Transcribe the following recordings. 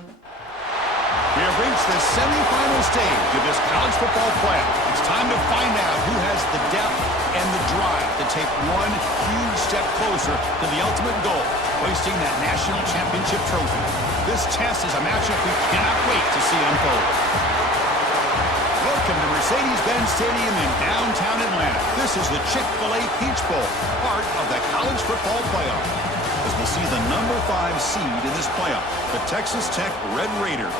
We have reached the semifinal stage of this college football playoff. It's time to find out who has the depth and the drive to take one huge step closer to the ultimate goal, hoisting that national championship trophy. This test is a matchup we cannot wait to see unfold. Welcome to Mercedes-Benz Stadium in downtown Atlanta. This is the Chick-fil-a Peach Bowl, part of the college football playoff. As we'll see the number 5 seed in this playoff, the Texas Tech Red Raiders,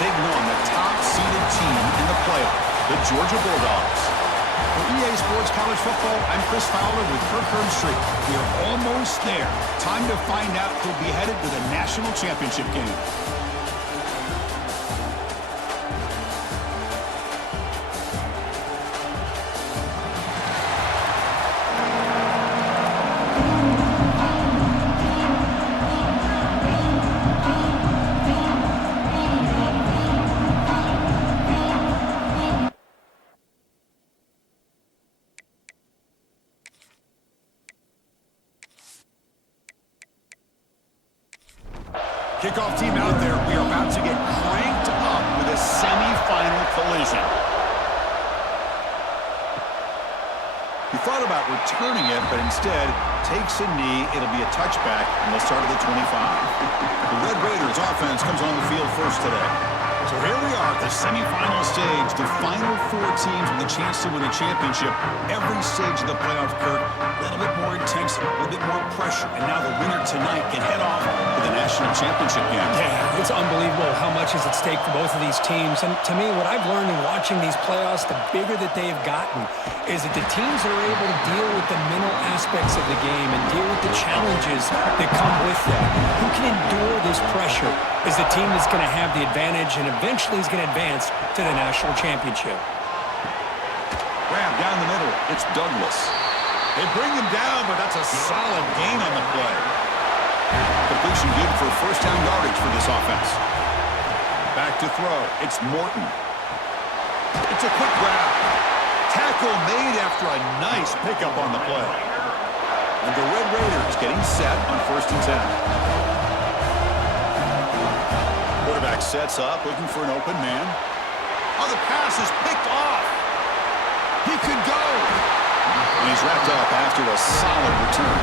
taking on the top-seeded team in the playoff, the Georgia Bulldogs. For EA Sports College Football, I'm Chris Fowler with Kirk Herbstreit. We are almost there. Time to find out who'll be headed to the national championship game. Kickoff team out there. We are about to get cranked up with a semifinal collision. He thought about returning it, but instead takes a knee. It'll be a touchback, and they'll start at the 25. The Red Raiders offense comes on the field first today. So here we are at the semifinal stage, the final 4 teams with a chance to win a championship. Every stage of the playoff, Kirk, a little bit more intense, a little bit more pressure, and now the winner tonight can head off to the national championship game. Yeah, it's unbelievable how much is at stake for both of these teams. And to me, what I've learned in watching these playoffs, the bigger that they've gotten, is that the teams that are able to deal with the mental aspects of the game and deal with the challenges that come with that, who can endure this pressure, is the team that's going to have the advantage and eventually is going to advance to the national championship. Grab down the middle. It's Douglas. They bring him down, but that's a solid gain on the play. Completion good for first down yardage for this offense. Back to throw. It's Morton. It's a quick grab. Tackle made after a nice pickup on the play. And the Red Raiders getting set on 1st and 10. Quarterback sets up, looking for an open man. Oh, the pass is picked off. He could go. And he's wrapped up after a solid return.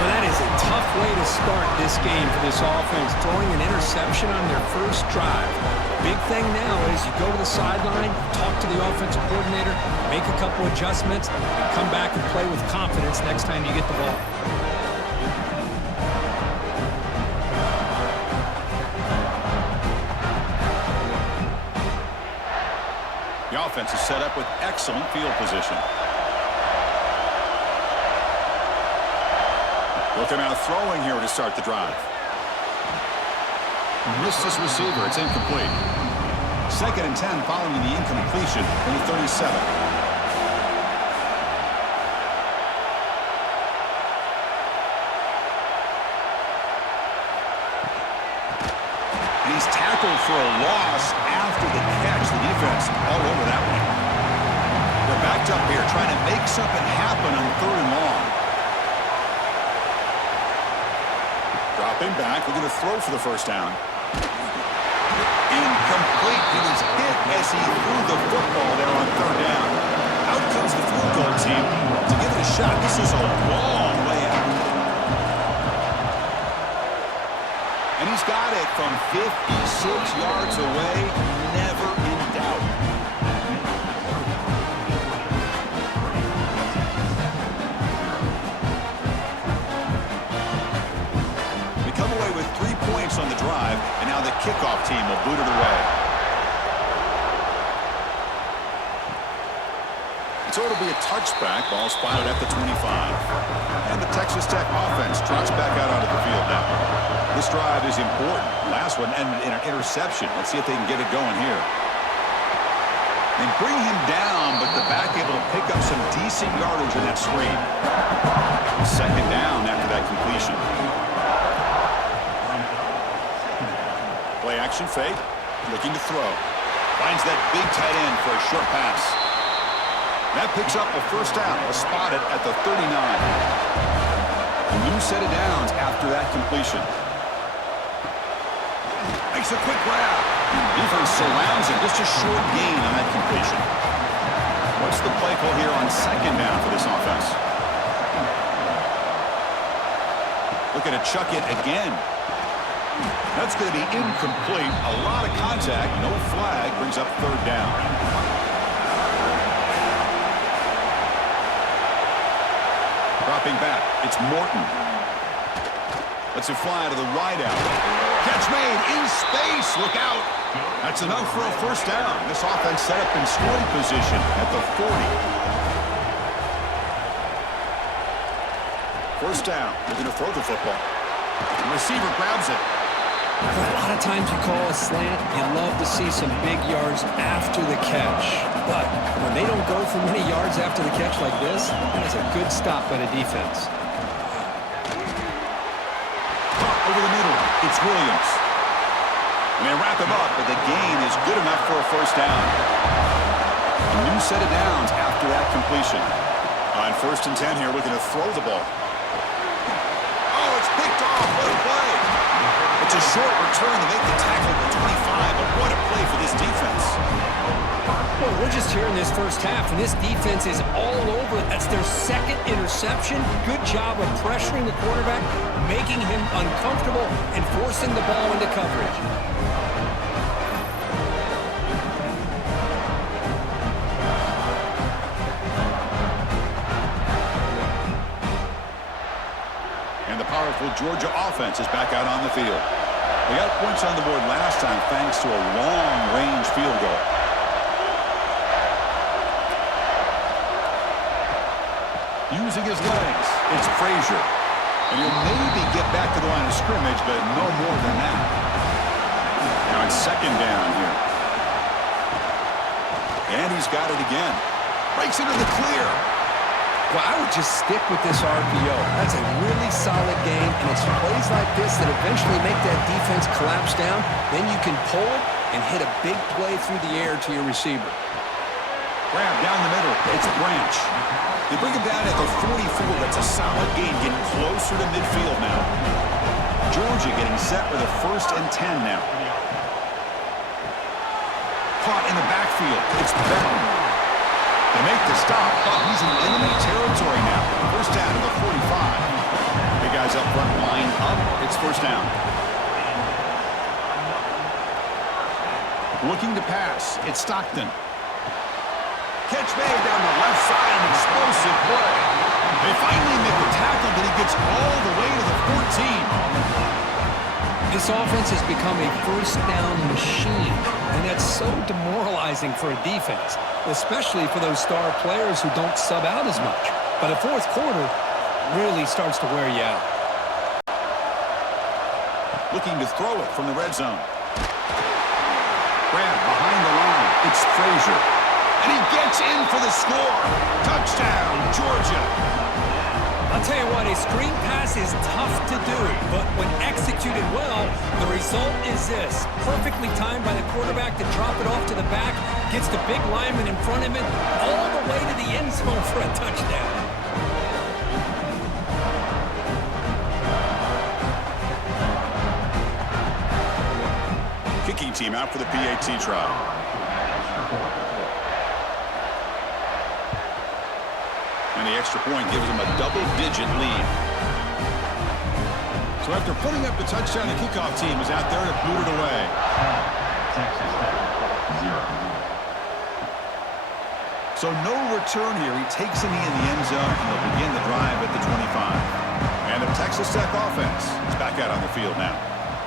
Well, that is a tough way to start this game for this offense, throwing an interception on their first drive. Big thing now is you go to the sideline, talk to the offensive coordinator, make a couple adjustments, and come back and play with confidence next time you get the ball. The offense is set up with excellent field position. Looking out throwing here to start the drive. Missed his receiver. It's incomplete. 2nd and 10 following the incompletion from the 37. And he's tackled for a loss after the catch. The defense all over that one. They're backed up here trying to make something happen on 3rd and long. Dropping back, looking to throw for the first down. Incomplete. He was hit as he threw the football there on 3rd down. Out comes the field goal team to give it a shot. This is a long way out. And he's got it from 56 yards away. Never in doubt. We come away with 3 points on the drive, and now the kickoff team will boot it away. So it'll be a touchback. Ball spotted at the 25. And the Texas Tech offense trots back out onto the field now. This drive is important. Last one ended in an interception. Let's see if they can get it going here. They bring him down, but the back able to pick up some decent yardage in that screen. 2nd down after that completion. Play action fake. Looking to throw. Finds that big tight end for a short pass. That picks up a first down, spotted at the 39. A new set of downs after that completion. Makes a quick grab. Defense surrounds him. Just a short gain on that completion. What's the play call here on second down for this offense? Looking to chuck it again. That's going to be incomplete. A lot of contact. No flag. Brings up third down. Dropping back. It's Morton. Lets it fly to the wideout. Catch made in space. Look out. That's enough for a first down. This offense set up in scoring position at the 40. First down. They're going to throw the football. The receiver grabs it. A lot of times you call a slant, you love to see some big yards after the catch. But when they don't go for many yards after the catch like this, that's a good stop by the defense. Over the middle, it's Williams. And they wrap him up, but the gain is good enough for a first down. A new set of downs after that completion. On 1st and 10 here, looking to throw the ball. Oh, it's picked off. What a play. It's a short return to make the tackle at 25, but what a play for this defense. Well, we're just here in this first half, and this defense is all over. That's their second interception. Good job of pressuring the quarterback, making him uncomfortable, and forcing the ball into coverage. And the powerful Georgia offense is back out on the field. They got points on the board last time thanks to a long-range field goal. Using his legs, it's Frazier. And he'll maybe get back to the line of scrimmage, but no more than that. Now it's second down here. And he's got it again. Breaks into the clear. Well, I would just stick with this RPO. That's a really solid game, and it's plays like this that eventually make that defense collapse down. Then you can pull and hit a big play through the air to your receiver. Grab down the middle. It's Branch. They bring him down at the 44. That's a solid gain, getting closer to midfield now. Georgia getting set for the 1st and 10 now. Caught in the backfield. It's Benton. They make the stop, but he's in enemy territory now. First down to the 45. Big guys up front line up. It's first down. Looking to pass. It's Stockton. Catch made down the left side, an explosive play. They finally make the tackle, but he gets all the way to the 14. This offense has become a first down machine, and that's so demoralizing for a defense, especially for those star players who don't sub out as much. But the fourth quarter really starts to wear you out. Looking to throw it from the red zone. Grab behind the line. It's Frazier. And he gets in for the score. Touchdown, Georgia. I'll tell you what, a screen pass is tough to do, but when executed well, the result is this. Perfectly timed by the quarterback to drop it off to the back, gets the big lineman in front of him, all the way to the end zone for a touchdown. Kicking team out for the PAT try. And the extra point gives them a double-digit lead. So after putting up the touchdown, the kickoff team is out there to boot it away. So no return here. He takes a knee in the end zone, and they'll begin the drive at the 25. And the Texas Tech offense is back out on the field now.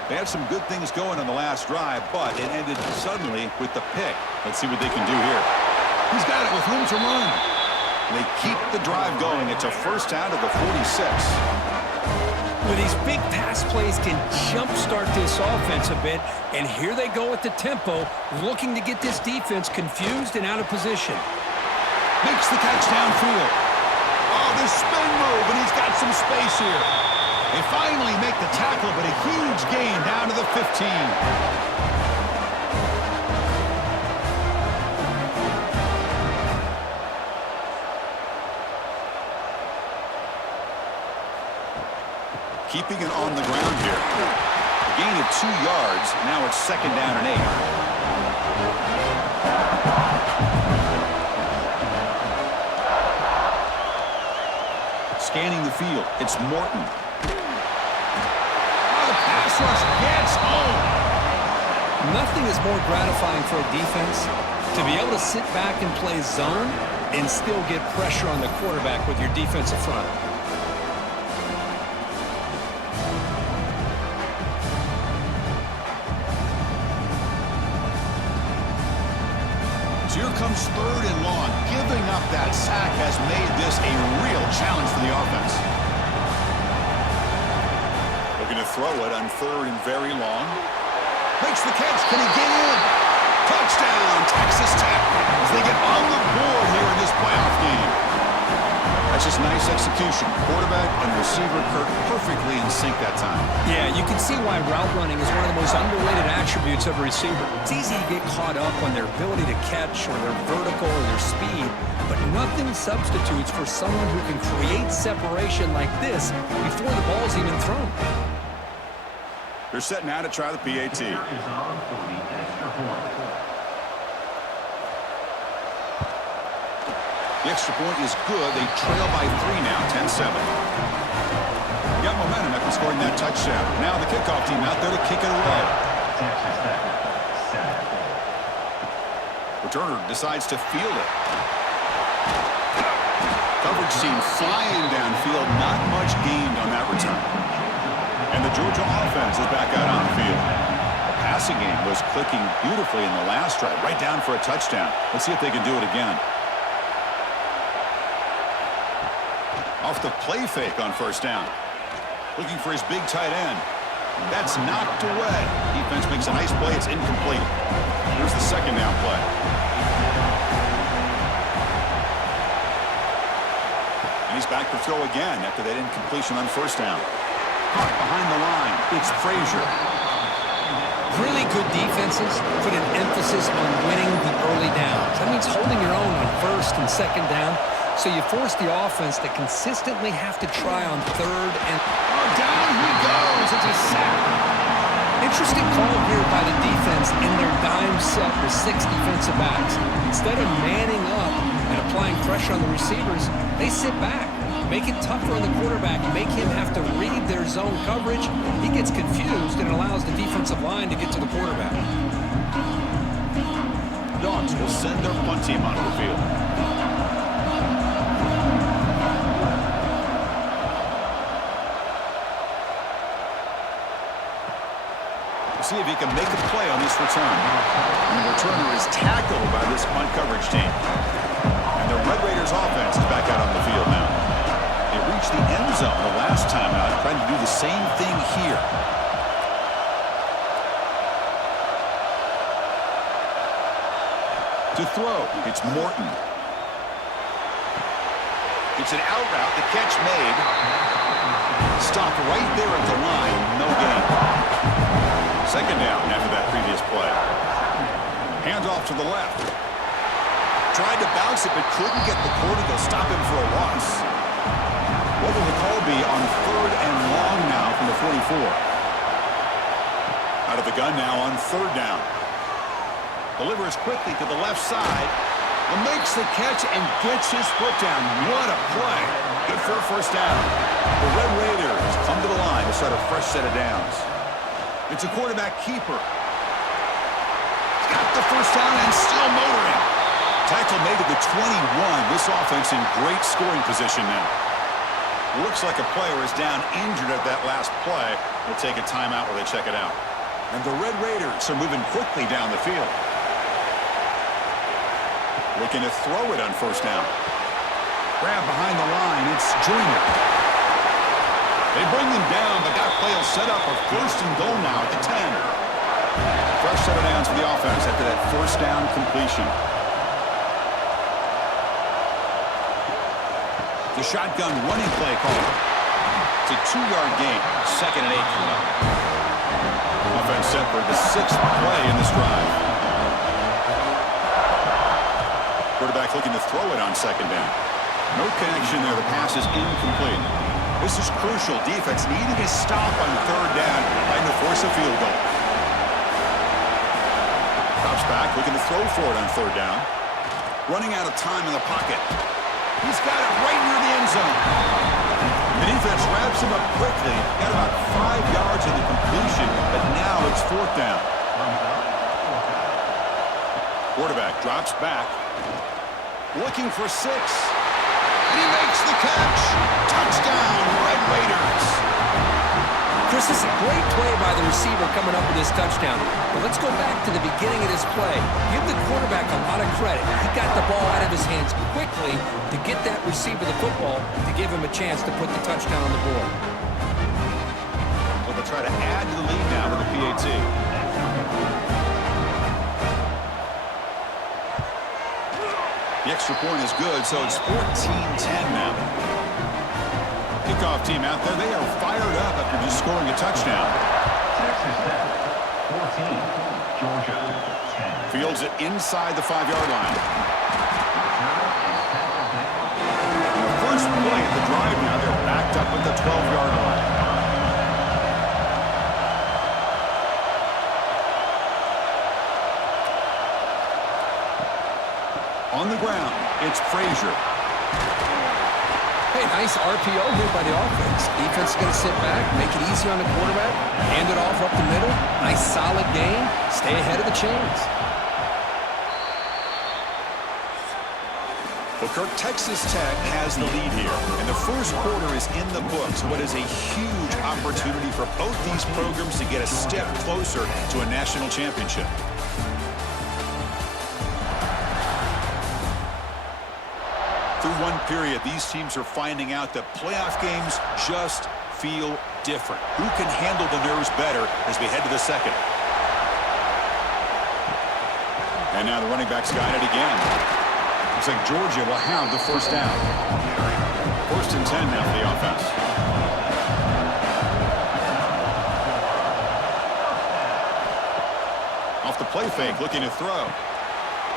They had some good things going on the last drive, but it ended suddenly with the pick. Let's see what they can do here. He's got it with room to run. They keep the drive going. It's a first down to the 46. Well, these big pass plays can jumpstart this offense a bit, and here they go at the tempo, looking to get this defense confused and out of position. Makes the catch downfield. Oh, the spin move, and he's got some space here. They finally make the tackle, but a huge gain down to the 15. Keeping it on the ground here. The gain of 2 yards. Now it's 2nd down and 8. Scanning the field, it's Morton. Oh, the pass rush gets home. Nothing is more gratifying for a defense to be able to sit back and play zone and still get pressure on the quarterback with your defensive front. So here comes 3rd and long. Giving up that sack has made this a real challenge for the offense. Looking to throw it on 3rd and very long. Makes the catch. Can he get in? Touchdown, Texas Tech, as they get on the board here in this playoff game. That's just nice execution. Quarterback and receiver Kirk perfectly in sync that time. Yeah, you can see why route running is one of the most underrated attributes of a receiver. It's easy to get caught up on their ability to catch or their vertical or their speed, but nothing substitutes for someone who can create separation like this before the ball's even thrown. They're set now to try the PAT. The extra point is good. They trail by 3 now, 10-7. Got momentum after scoring that touchdown. Now the kickoff team out there to kick it away. Returner decides to field it. Coverage team flying downfield. Not much gained on that return. And the Georgia offense is back out on the field. The passing game was clicking beautifully in the last drive, right down for a touchdown. Let's see if they can do it again. Off the play fake on 1st down. Looking for his big tight end. That's knocked away. Defense makes a nice play. It's incomplete. Here's the 2nd down play. And he's back to throw again after that incompletion on 1st down. Caught behind the line. It's Frazier. Really good defenses put an emphasis on winning the early downs. That means holding your own on 1st and 2nd down. So you force the offense to consistently have to try on 3rd and... Oh, down he goes. It's a sack. Interesting call here by the defense in their dime set with 6 defensive backs. Instead of manning up and applying pressure on the receivers, they sit back, make it tougher on the quarterback, make him have to read their zone coverage. He gets confused and allows the defensive line to get to the quarterback. Dogs will send their punt team onto the field. See if he can make a play on this return. And the returner is tackled by this punt coverage team. And the Red Raiders offense is back out on the field now. They reached the end zone the last time out, trying to do the same thing here. To throw, it's Morton. It's an out route, the catch made. Stopped right there at the line, no gain. 2nd down after that previous play. Hands off to the left. Tried to bounce it, but couldn't get the quarter to stop him for a loss. What will the call be on 3rd and long now from the 44? Out of the gun now on 3rd down. Delivers quickly to the left side. And makes the catch and gets his foot down. What a play. Good for a 1st down. The Red Raiders come to the line to start a fresh set of downs. It's a quarterback keeper. Got the 1st down and still motoring. Tackle made to the 21. This offense in great scoring position now. Looks like a player is down injured at that last play. They'll take a timeout while they check it out. And the Red Raiders are moving quickly down the field. Looking to throw it on 1st down. Grab behind the line. It's Junior. They bring them down, but that play will set up a 1st and goal now at the 10. Fresh set of downs for the offense after that 1st down completion. The shotgun running play call. It's a 2-yard gain. 2nd and 8 coming up. Offense set for the 6th play in this drive. Quarterback looking to throw it on 2nd down. No connection there. The pass is incomplete. This is crucial. Defense needing a stop on third down, trying to force a field goal. Drops back, looking to throw for it on third down. Running out of time in the pocket. He's got it right near the end zone. The defense wraps him up quickly. Got about 5 yards in the completion, but now it's fourth down. Quarterback drops back. Looking for 6. And he makes the catch. Touchdown, Red Raiders. Chris, this is a great play by the receiver coming up with this touchdown. But let's go back to the beginning of this play. Give the quarterback a lot of credit. He got the ball out of his hands quickly to get that receiver the football to give him a chance to put the touchdown on the board. So they'll try to add to the lead now with the PAT. The extra point is good, so it's 14-10 now. Kickoff team out there, they are fired up after just scoring a touchdown. Texas Tech, 14, Georgia, 10. Fields it inside the 5-yard line. The first play at the drive now, they're backed up at the 12-yard line. On the ground, it's Frazier. Hey, nice RPO here by the offense. Defense is going to sit back, make it easy on the quarterback, hand it off up the middle. Nice solid game. Stay ahead of the chains. Well, Kirk, Texas Tech has the lead here, and the first quarter is in the books. What is a huge opportunity for both these programs to get a step closer to a national championship. Through one period, these teams are finding out that playoff games just feel different. Who can handle the nerves better as we head to the second? And now the running back's got it again. Looks like Georgia will have the first down. 1st and 10 now for the offense. Off the play fake, looking to throw.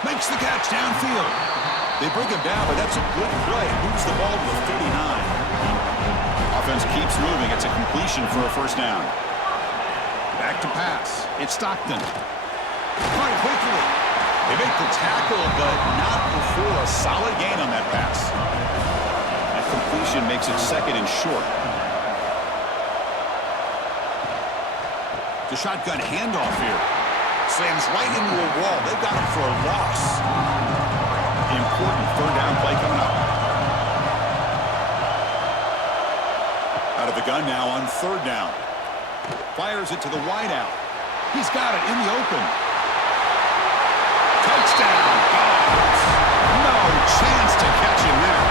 Makes the catch downfield. They bring him down, but that's a good play. Moves the ball to the 39. Offense keeps moving. It's a completion for a first down. Back to pass. It's Stockton. Quite quickly. They make the tackle, but not before a solid gain on that pass. That completion makes it 2nd and short. The shotgun handoff here. Slams right into a wall. They got him for a loss. Important 3rd down play coming up. Out of the gun now on 3rd down. Fires it to the wideout. He's got it in the open. Touchdown. Dogs. No chance to catch him there.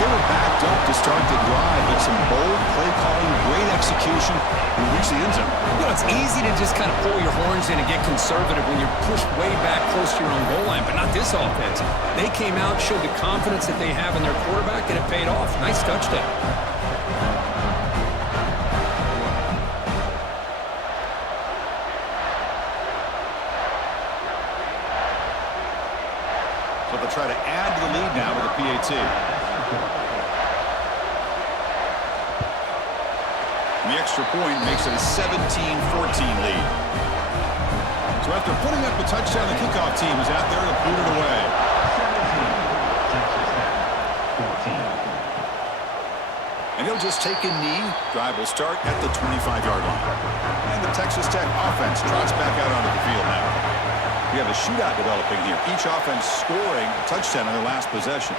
They were backed up to start the drive, but some bold play calling, great execution, and reach the end zone. You know, it's easy to just kind of pull your horns in and get conservative when you're pushed way back close to your own goal line, but not this offense. They came out, showed the confidence that they have in their quarterback, and it paid off. Nice touchdown. So they'll try to add to the lead now with the PAT. The extra point makes it a 17-14 lead. So after putting up a touchdown, the kickoff team is out there to boot it away. 17, Texas Tech, 14. And he'll just take a knee. Drive will start at the 25-yard line. And the Texas Tech offense trots back out onto the field now. We have a shootout developing here. Each offense scoring a touchdown on their last possession.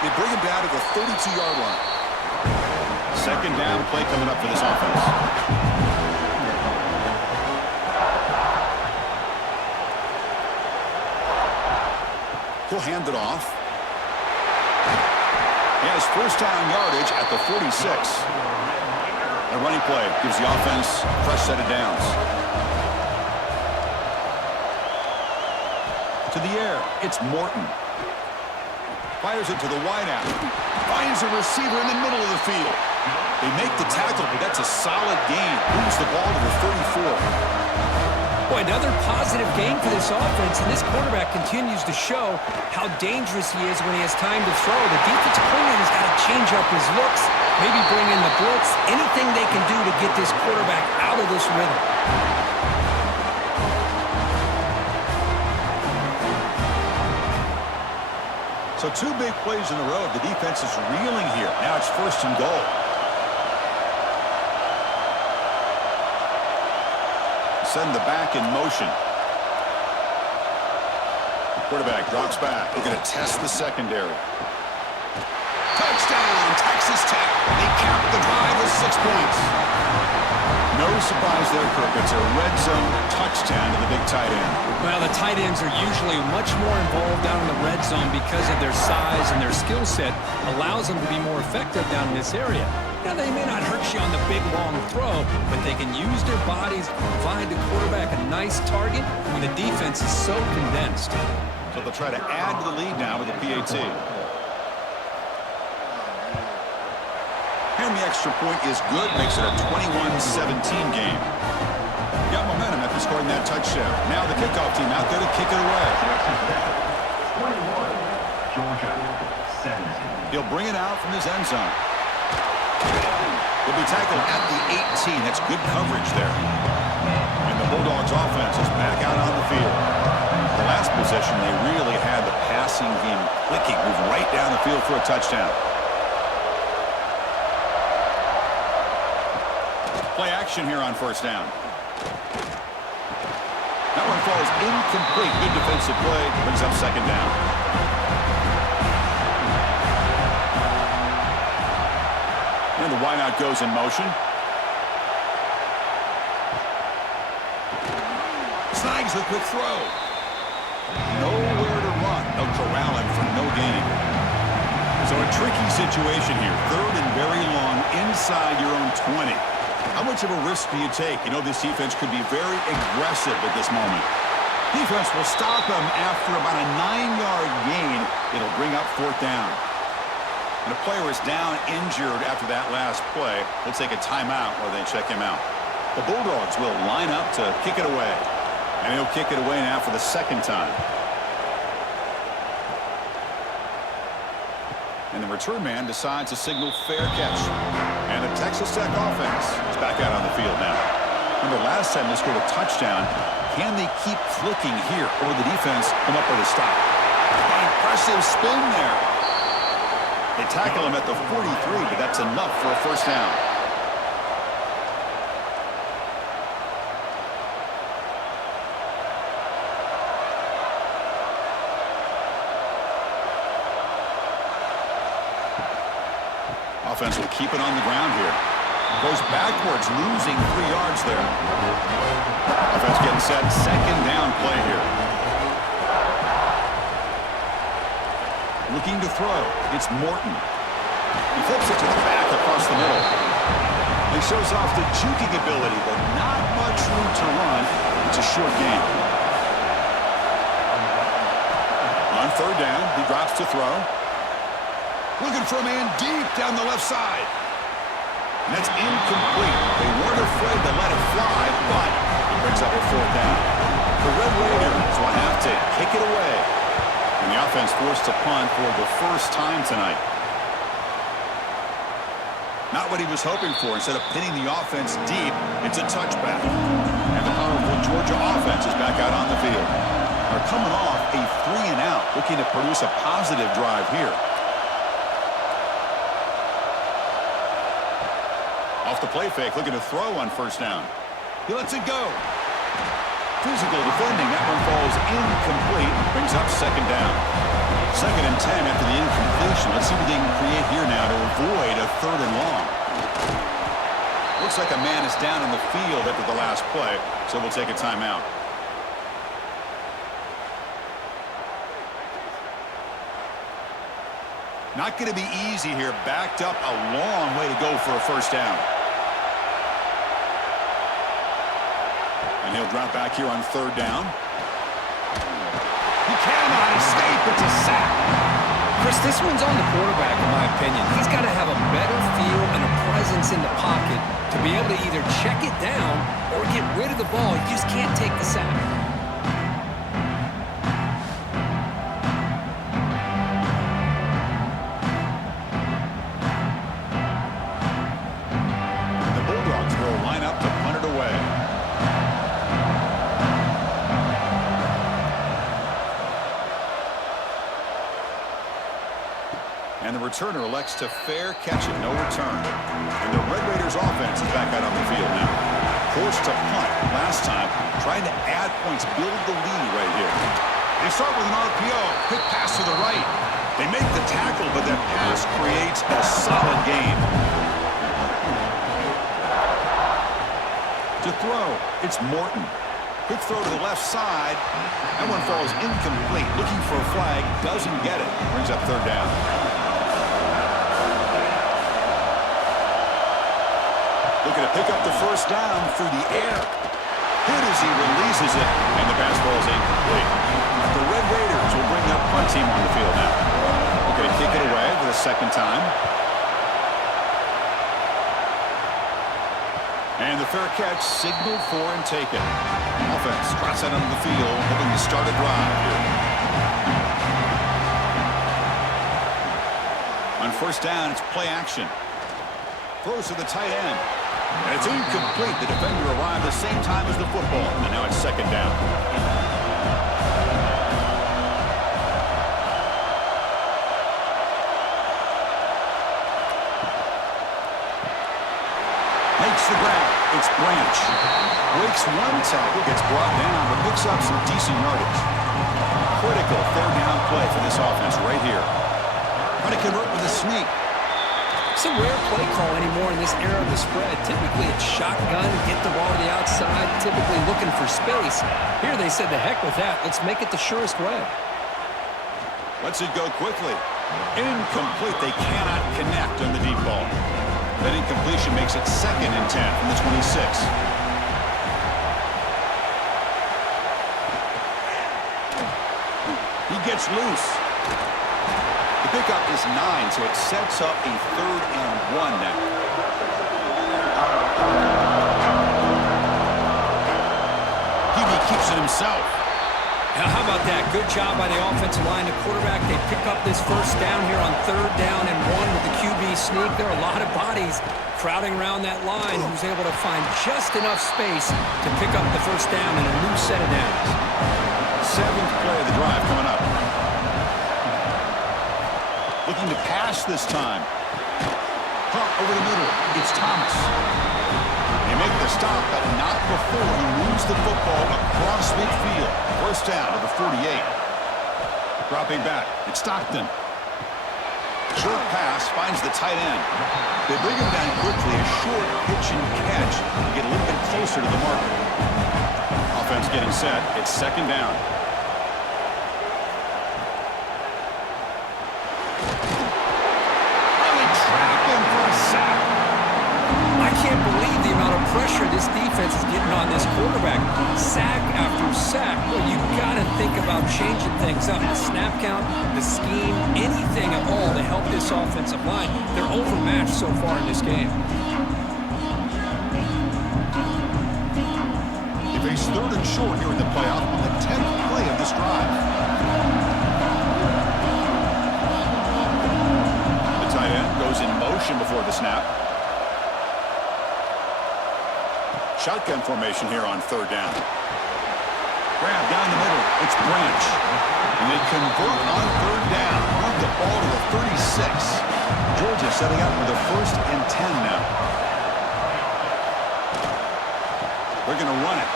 They bring him down to the 32-yard line. 2nd down play coming up for this offense. He'll hand it off. He has 1st down yardage at the 46. A running play gives the offense a fresh set of downs. To the air, it's Morton. Fires it to the wideout. Finds a receiver in the middle of the field. They make the tackle, but that's a solid gain. Moves the ball to the 34. Boy, another positive game for this offense, and this quarterback continues to show how dangerous he is when he has time to throw. The defensive coordinator's got to change up his looks, maybe bring in the blitz, anything they can do to get this quarterback out of this rhythm. So 2 big plays in a row. The defense is reeling here. Now it's 1st and goal. Send the back in motion. Quarterback drops back. They're going to test the secondary. Touchdown, Texas Tech. They cap the drive with 6 points. No surprise there, Kirk. It's a red zone touchdown to the big tight end. Well, the tight ends are usually much more involved down in the red zone because of their size, and their skill set allows them to be more effective down in this area. Now, they may not hurt you on the big, long throw, but they can use their bodies to provide the quarterback a nice target when the defense is so condensed. So they'll try to add to the lead now with the PAT. And the extra point is good, makes it a 21-17 game. Got momentum after scoring that touchdown. Now the kickoff team out there to kick it away. 21, Georgia, 17. He'll bring it out from his end zone. He'll be tackled at the 18. That's good coverage there. And the Bulldogs offense is back out on the field. The last possession, they really had the passing game clicking. Moved right down the field for a touchdown. Play action here on 1st down. That one falls incomplete. Good defensive play. Brings up 2nd down. And the wideout goes in motion. Snags the quick throw. Nowhere to run. They'll corral him for no gain. So a tricky situation here. 3rd and very long inside your own 20. How much of a risk do you take? You know, this defense could be very aggressive at this moment. Defense will stop them after about a 9-yard gain. It'll bring up 4th down. And a player is down injured after that last play. We'll take a timeout while they check him out. The Bulldogs will line up to kick it away. And he'll kick it away now for the 2nd time. And the return man decides to signal fair catch. And the Texas Tech offense is back out on the field now. Remember, last time they scored a touchdown. Can they keep flicking here? Or will the defense come up with a stop? An impressive spin there. They tackle him at the 43, but that's enough for a 1st down. Offense will keep it on the ground here. Goes backwards, losing 3 yards there. Offense getting set. 2nd down play here. Looking to throw. It's Morton. He flips it to the back across the middle. He shows off the juking ability, but not much room to run. It's a short game. On 3rd down, he drops to throw. Looking for a man deep down the left side. And that's incomplete. They weren't afraid to let it fly, but it brings up a 4th down. The Red Raiders will have to kick it away. And the offense forced to punt for the 1st time tonight. Not what he was hoping for. Instead of pinning the offense deep, it's a touchback. And the powerful Georgia offense is back out on the field. They're coming off a 3-and-out, looking to produce a positive drive here. Off the play fake, looking to throw on 1st down. He lets it go. Physical defending. That one falls incomplete. Brings up 2nd down. 2nd and 10 after the incompletion. Let's see what they can create here now to avoid a 3rd and long. Looks like a man is down in the field after the last play, so we'll take a timeout. Not going to be easy here. Backed up a long way to go for a 1st down. And he'll drop back here on 3rd down. He cannot escape. It's a sack. Chris, this one's on the quarterback, in my opinion. He's got to have a better feel and a presence in the pocket to be able to either check it down or get rid of the ball. He just can't take the sack. The Bulldogs will line up to punt it away. And the returner elects to fair catch it, no return. And the Red Raiders offense is back out on the field now. Forced to punt last time, trying to add points, build the lead right here. They start with an RPO, quick pass to the right. They make the tackle, but that pass creates a solid gain. To throw, it's Morton. Quick throw to the left side. That one falls incomplete. Looking for a flag, doesn't get it. Brings up third down. Looking to pick up the first down through the air. Hit as he releases it, and the pass falls incomplete. The Red Raiders will bring their punt team on the field now. Looking to kick it away for the second time. And the fair catch signaled for and taken. Offense trots out onto the field, hoping to start a drive here. On first down, it's play action. Throws to the tight end. And it's incomplete. The defender arrived the same time as the football. And now it's second down. Makes the grab. It's Branch. Breaks one tackle, gets brought down, but picks up some decent yardage. Critical third down play for this offense right here. Trying to convert with a sneak. It's a rare play call anymore in this era of the spread. Typically, it's shotgun, get the ball to the outside, typically looking for space. Here they said, the heck with that. Let's make it the surest way. Lets it go quickly. Incomplete. They cannot connect on the deep ball. That incompletion makes it 2nd and 10 from the 26. He gets loose. The pickup is 9, so it sets up a 3rd and 1 now. He keeps it himself. Now, how about that? Good job by the offensive line. The quarterback, they pick up this first down here on 3rd down and 1 with the QB sneak. There are a lot of bodies crowding around that line who's able to find just enough space to pick up the first down in a new set of downs. 7th play of the drive coming up. Looking to pass this time. Pump over the middle. It's Thomas. They make the stop, but not before he moves the football across midfield. First down to the 48. Dropping back. It's Stockton. Short pass finds the tight end. They bring him down quickly. A short pitch and catch to get a little bit closer to the marker. Offense getting set. It's 2nd down. I can't believe the amount of pressure this defense is getting on this quarterback. Sack after sack. Well, you got to think about changing things up. The snap count, the scheme, anything at all to help this offensive line. They're overmatched so far in this game. They face 3rd and short here in the playoff on the 10th play of this drive. The tight end goes in motion before the snap. Shotgun formation here on 3rd down. Grab down the middle. It's Branch. And they convert on 3rd down. Move the ball to the 36. Georgia setting up for the 1st and 10 now. They're going to run it.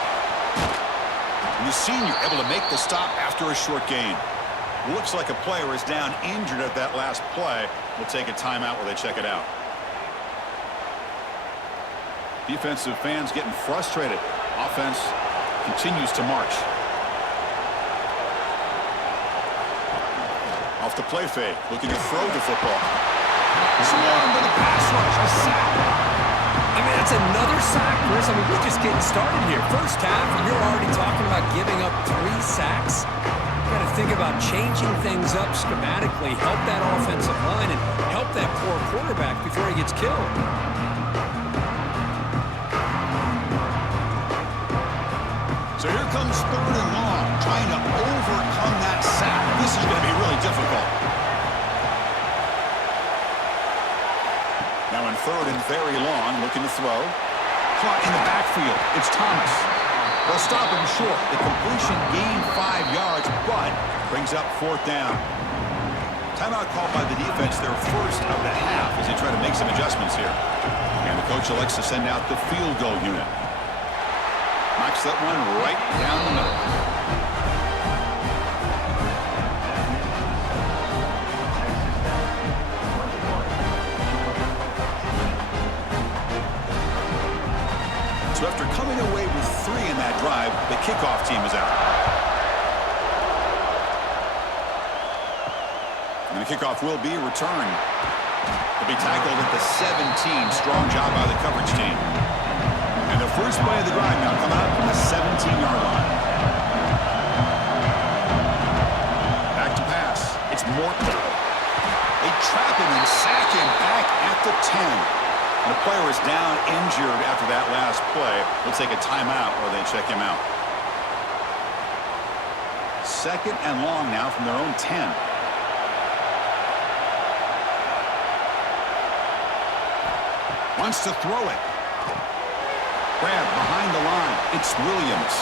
And the senior able to make the stop after a short gain. Looks like a player is down injured at that last play. We'll take a timeout while they check it out. Defensive fans getting frustrated. Offense continues to march. Off the play fake, looking to throw the football. Swarmed with a pass rush, a sack. I mean, that's another sack, Chris. I mean, we're just getting started here. First half, and you're already talking about giving up 3 sacks. Got to think about changing things up schematically, help that offensive line, and help that poor quarterback before he gets killed. So here comes 3rd and long, trying to overcome that sack. This is going to be really difficult. Now in 3rd and very long, looking to throw. Caught in the backfield. It's Thomas. They'll stop him short. The completion gained 5 yards, but brings up 4th down. Timeout called by the defense, their first of the half, as they try to make some adjustments here. And the coach elects to send out the field goal unit. Knocks that one right down the middle. So after coming away with 3 in that drive, the kickoff team is out. And the kickoff will be returned. They'll be tackled at the 17. Strong job by the coverage team. And the first play of the drive now coming up from the 17-yard line. Back to pass. It's Morton. They trap him and sack him back at the 10. The player is down injured after that last play. They'll take a timeout or they check him out. 2nd and long now from their own 10. Wants to throw it. Grab behind the line. It's Williams.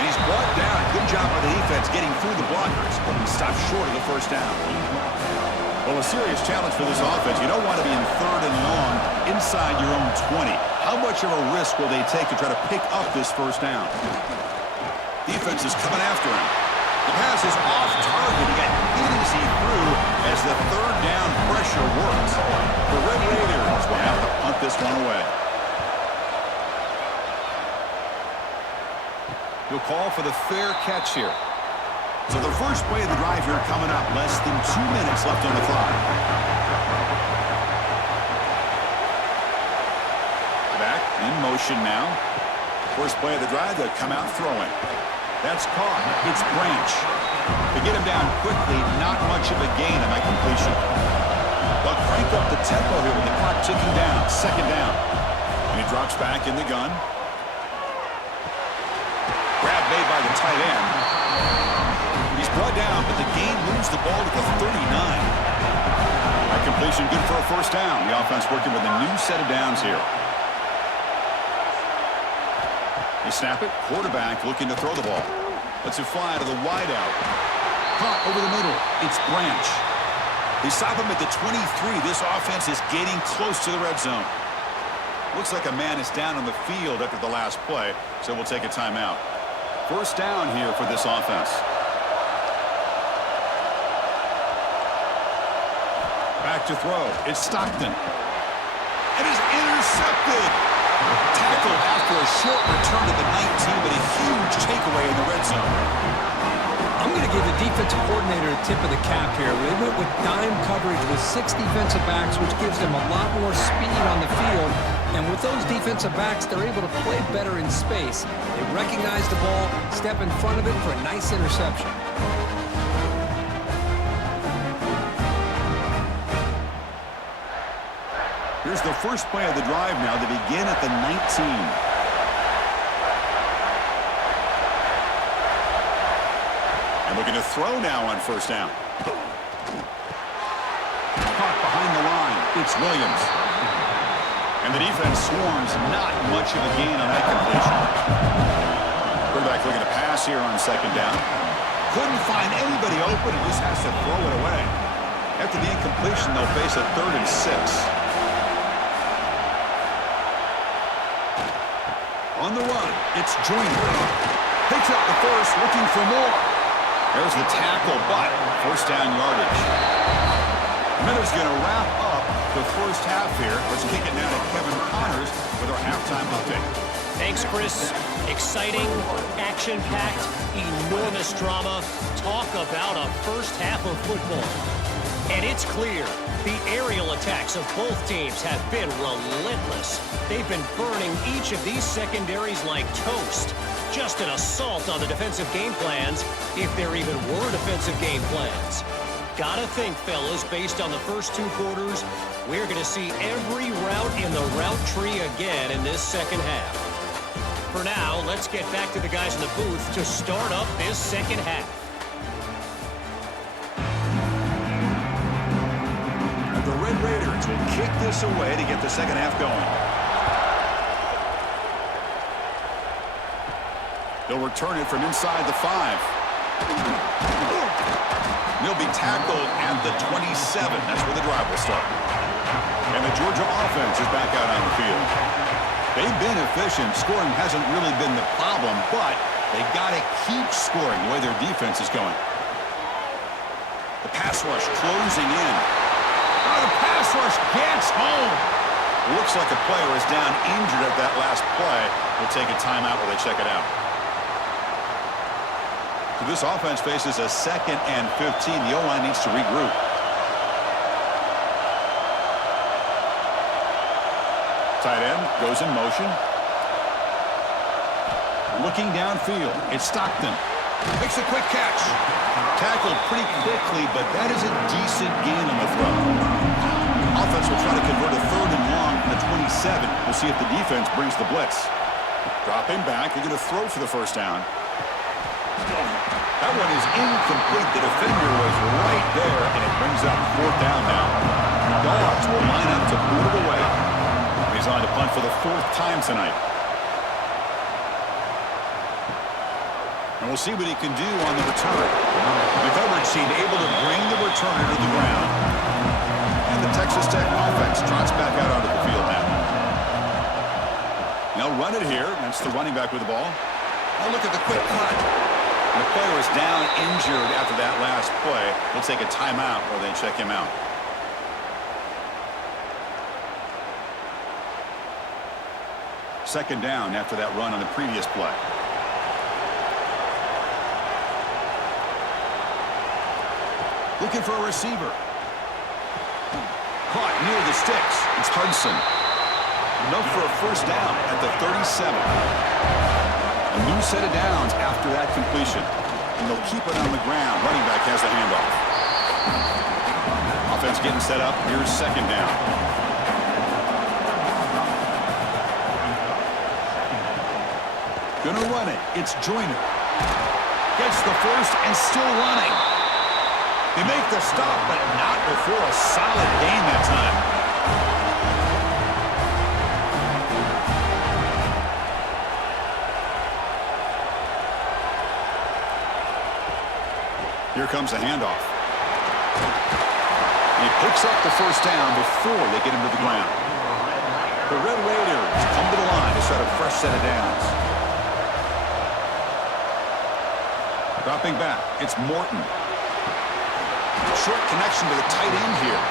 And he's brought down. Good job by the defense getting through the blockers. And stopped short of the first down. Well, a serious challenge for this offense. You don't want to be in 3rd and long inside your own 20. How much of a risk will they take to try to pick up this first down? Defense is coming after him. The pass is off target. He got easy through as the 3rd down pressure works. The Red Raiders will have to punt this one away. He'll call for the fair catch here. So the first play of the drive here coming up. Less than 2 minutes left on the clock. Back in motion now. First play of the drive, they'll come out throwing. That's caught. It's Branch. To get him down quickly, not much of a gain on that completion. They'll crank up the tempo here with the clock ticking down. 2nd down. And he drops back in the gun. Grab made by the tight end. He's brought down, but the gain moves the ball to the 39. That completion good for a first down. The offense working with a new set of downs here. They snap it. Quarterback looking to throw the ball. Lets it fly to the wideout. Caught over the middle. It's Branch. They stop him at the 23. This offense is getting close to the red zone. Looks like a man is down on the field after the last play, so we'll take a timeout. First down here for this offense. Back to throw. It's Stockton. It is intercepted. Tackled after a short return to the 19, but a huge takeaway in the red zone. I'm going to give the defensive coordinator a tip of the cap here. They went with dime coverage with 6 defensive backs, which gives them a lot more speed on the field. And with those defensive backs, they're able to play better in space. They recognize the ball, step in front of it for a nice interception. Here's the first play of the drive now. They begin at the 19. And looking to throw now on first down. Caught behind the line. It's Williams. And the defense swarms. Not much of a gain on that completion. Quarterback looking to pass here on 2nd down. Couldn't find anybody open and just has to throw it away. After the incompletion, they'll face a 3rd and 6. On the run, it's Joyner. Picks up the first, looking for more. There's the tackle, but first down yardage. Miller's going to wrap up the first half here. Let's kick it now to Kevin Connors with our halftime update. Thanks, Chris. Exciting, action-packed, enormous drama. Talk about a first half of football. And it's clear, the aerial attacks of both teams have been relentless. They've been burning each of these secondaries like toast. Just an assault on the defensive game plans, if there even were defensive game plans. Gotta think, fellas, based on the first 2 quarters, we're gonna see every route in the route tree again in this second half. For now, let's get back to the guys in the booth to start up this second half. And the Red Raiders will kick this away to get the second half going. They'll return it from inside the 5. He'll be tackled at the 27. That's where the drive will start. And the Georgia offense is back out on the field. They've been efficient. Scoring hasn't really been the problem, but they got to keep scoring the way their defense is going. The pass rush closing in. Oh, the pass rush gets home. Looks like a player is down injured at that last play. We'll take a timeout while they check it out. So this offense faces a 2nd and 15. The O-line needs to regroup. Tight end goes in motion. Looking downfield. It's Stockton. Makes a quick catch. Tackled pretty quickly, but that is a decent gain on the throw. Offense will try to convert a 3rd and long from the 27. We'll see if the defense brings the blitz. Dropping back. They're going to throw for the first down. That one is incomplete. The defender was right there, and it brings up 4th down now. Dogs will line up to boot it away. He's on to punt for the 4th time tonight. And we'll see what he can do on the return. The coverage team able to bring the returner to the ground. And the Texas Tech offense trots back out onto the field now. They'll run it here. That's the running back with the ball. Oh, look at the quick cut. And the player is down injured after that last play. We'll take a timeout while they check him out. Second down after that run on the previous play. Looking for a receiver. Caught near the sticks. It's Hudson. Enough for a first down at the 37. A new set of downs after that completion. And they'll keep it on the ground. Running back has the handoff. Offense getting set up. Here's second down. Gonna run it. It's Joyner. Gets the first and still running. They make the stop, but not before a solid gain that time. Here comes a handoff. And he picks up the first down before they get him to the ground. The Red Raiders come to the line to set a fresh set of downs. Dropping back, it's Morton. Short connection to the tight end here.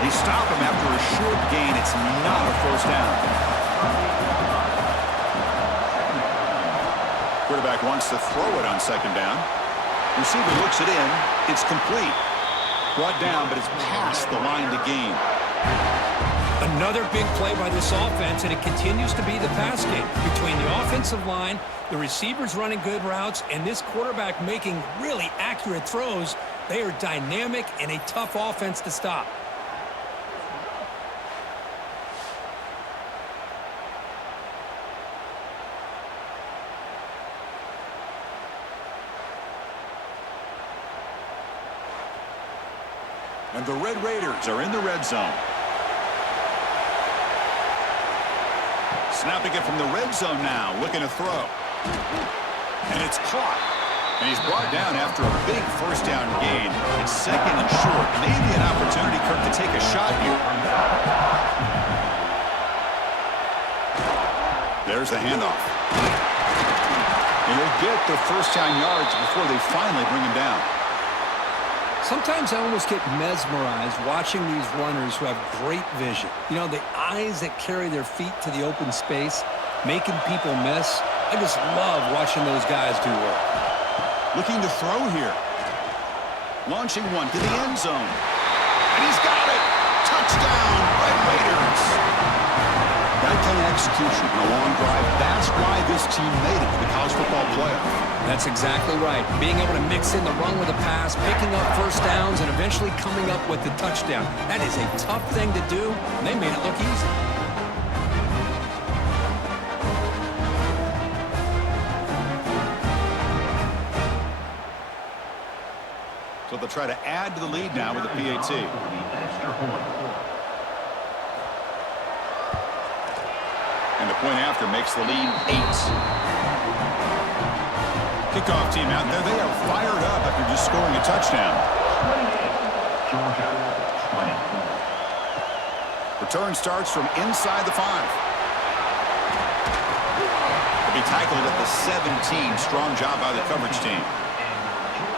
They stop him after a short gain. It's not a first down. Quarterback wants to throw it on second down. Receiver looks it in. It's complete. Brought down, but it's past the line to gain. Another big play by this offense, and it continues to be the pass game between the offensive line, the receivers running good routes, and this quarterback making really accurate throws. They are dynamic and a tough offense to stop. And the Red Raiders are in the red zone. Snapping it from the red zone now, looking to throw. And it's caught. And he's brought down after a big first down gain. It's second and short. Maybe an opportunity, Kirk, to take a shot here. There's the handoff. And he'll get the first down yards before they finally bring him down. Sometimes I almost get mesmerized watching these runners who have great vision. You know, the eyes that carry their feet to the open space, making people miss. I just love watching those guys do work. Looking to throw here. Launching one to the end zone. And he's got it. Touchdown, Red Raiders. That kind of execution in a long drive, that's why this team made it to the college football playoff. That's exactly right. Being able to mix in the run with a pass, picking up first downs, and eventually coming up with the touchdown. That is a tough thing to do, and they made it look easy. So they'll try to add to the lead now with the PAT. And the point after makes the lead 8. Kickoff team out there. They are fired up after just scoring a touchdown. Georgia, 20. Return starts from inside the 5. They'll be tackled at the 17. Strong job by the coverage team.